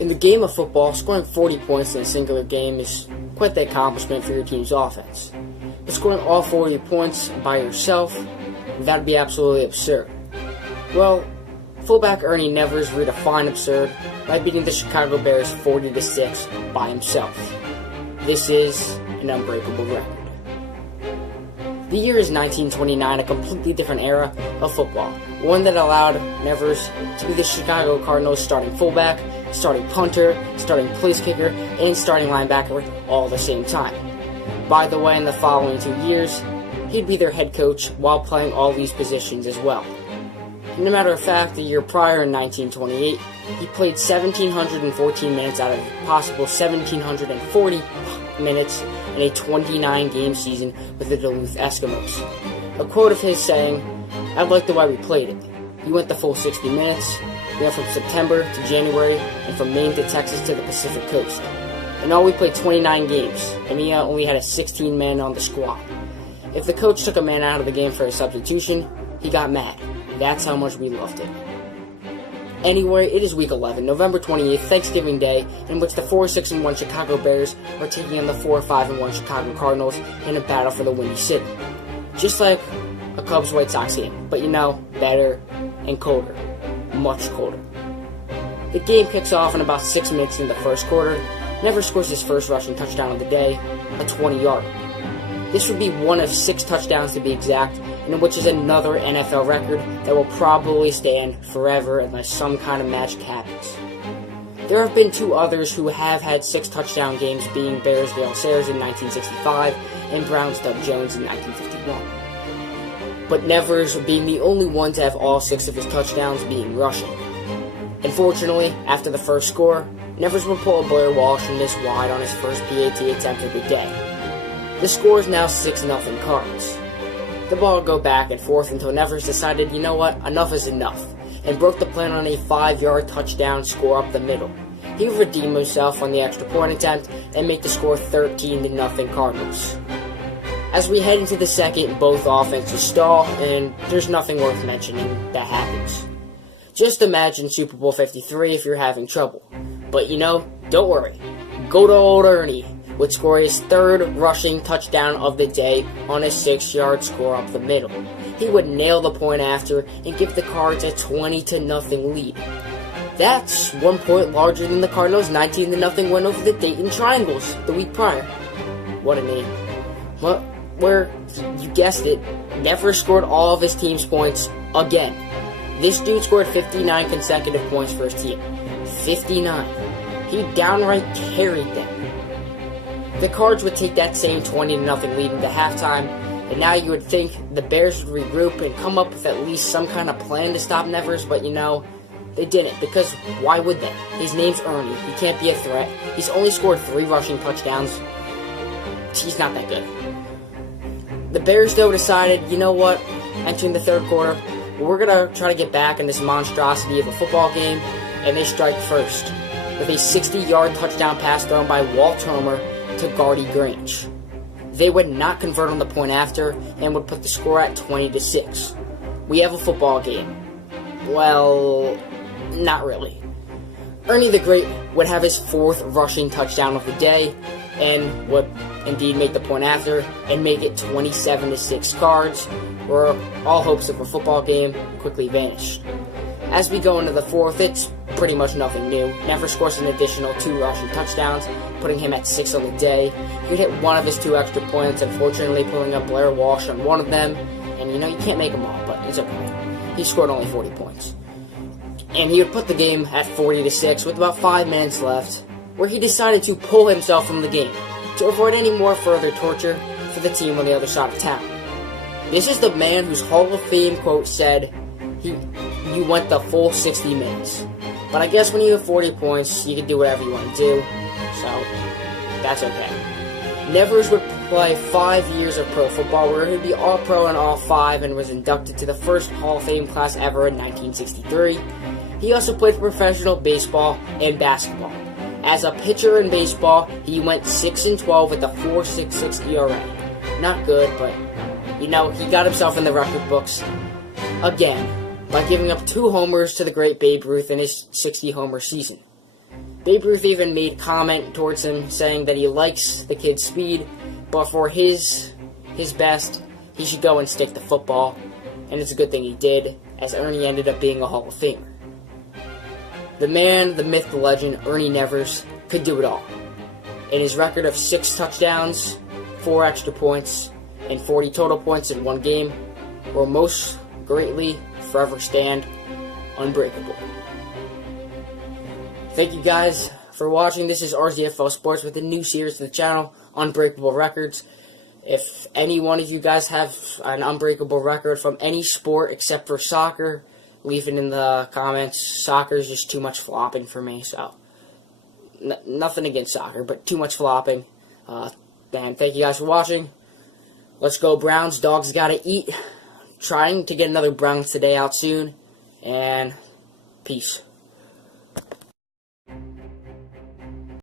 In the game of football, scoring 40 points in a singular game is quite the accomplishment for your team's offense. But scoring all 40 points by yourself, that would be absolutely absurd. Well, fullback Ernie Nevers redefined absurd by beating the Chicago Bears 40-6 by himself. This is an unbreakable record. The year is 1929, a completely different era of football, one that allowed Nevers to be the Chicago Cardinals' starting fullback, starting punter, starting place kicker, and starting linebacker all at the same time. By the way, in the following 2 years, he'd be their head coach while playing all these positions as well. And as a matter of fact, the year prior in 1928, he played 1,714 minutes out of a possible 1,740 minutes in a 29-game season with the Duluth Eskimos. A quote of his saying, "I like the way we played it. We went the full 60 minutes. We went from September to January, and from Maine to Texas to the Pacific Coast. In all, we played 29 games, and we only had a 16-man on the squad. If the coach took a man out of the game for a substitution, he got mad. That's how much we loved it." Anyway, it is Week 11, November 28th, Thanksgiving Day, in which the 4-6-1 Chicago Bears are taking on the 4-5-1 Chicago Cardinals in a battle for the Windy City. Just like a Cubs-White Sox game, but better and colder. Much colder. The game kicks off in about 6 minutes in the first quarter. Nevers scores his first rushing touchdown of the day, a 20-yarder. This would be one of 6 touchdowns to be exact, and which is another NFL record that will probably stand forever unless some kind of magic happens. There have been 2 others who have had 6 touchdown games, being Bears' Dale Sayers in 1965 and Browns' Doug Jones in 1951. But Nevers being the only one to have all 6 of his touchdowns being rushing. Unfortunately, after the first score, Nevers would pull a Blair Walsh and miss wide on his first PAT attempt of the day. The score is now 6-0 Cards. The ball would go back and forth until Nevers decided, you know what, enough is enough, and broke the plan on a 5-yard touchdown score up the middle. He would redeem himself on the extra point attempt and make the score 13-0 Cardinals. As we head into the second, both offenses stall, and there's nothing worth mentioning that happens. Just imagine Super Bowl 53 if you're having trouble. But don't worry. Good old Ernie would score his 3rd rushing touchdown of the day on a 6-yard score up the middle. He would nail the point after and give the Cards a 20-0 lead. That's 1 point larger than the Cardinals' 19-0 win over the Dayton Triangles the week prior. What a name. Well, where, you guessed it, Nevers scored all of his team's points again. This dude scored 59 consecutive points for his team. 59. He downright carried them. The Cards would take that same 20-0 lead into halftime, and now you would think the Bears would regroup and come up with at least some kind of plan to stop Nevers, but they didn't, because why would they? His name's Ernie. He can't be a threat. He's only scored 3 rushing touchdowns. He's not that good. The Bears, though, decided, you know what, entering the third quarter, we're going to try to get back in this monstrosity of a football game, and they strike first with a 60-yard touchdown pass thrown by Walt Homer to Gardy Grange. They would not convert on the point after and would put the score at 20-6. We have a football game. Well, not really. Ernie the Great would have his 4th rushing touchdown of the day and would indeed make the point after and make it 27-6 Cards, where all hopes of a football game quickly vanished. As we go into the 4th, it's pretty much nothing new. Nevers scores an additional 2 rushing touchdowns, putting him at 6 on the day. He would hit one of his 2 extra points, unfortunately pulling up Blair Walsh on one of them. And you can't make them all, but it's okay. He scored only 40 points. And he would put the game at 40-6 with about 5 minutes left, where he decided to pull himself from the game to avoid any more further torture for the team on the other side of town. This is the man whose Hall of Fame quote said, you went the full 60 minutes. But I guess when you have 40 points, you can do whatever you want to do, so that's okay. Nevers would play 5 years of pro football, where he'd be All-Pro in all 5 and was inducted to the first Hall of Fame class ever in 1963. He also played professional baseball and basketball. As a pitcher in baseball, he went 6-12 with a 4.66 ERA. Not good, but he got himself in the record books again by giving up 2 homers to the great Babe Ruth in his 60-homer season. Babe Ruth even made comment towards him saying that he likes the kid's speed, but for his best, he should go and stick to football, and it's a good thing he did, as Ernie ended up being a Hall of Famer. The man, the myth, the legend, Ernie Nevers, could do it all. In his record of 6 touchdowns, 4 extra points, and 40 total points in one game, will most greatly forever stand unbreakable. Thank you guys for watching. This is RZFL Sports with a new series to the channel, Unbreakable Records. If any one of you guys have an unbreakable record from any sport except for soccer, leave it in the comments. Soccer is just too much flopping for me, so nothing against soccer, but too much flopping. And thank you guys for watching. Let's go Browns. Dogs gotta eat. Trying to get another Browns Today out soon. And peace.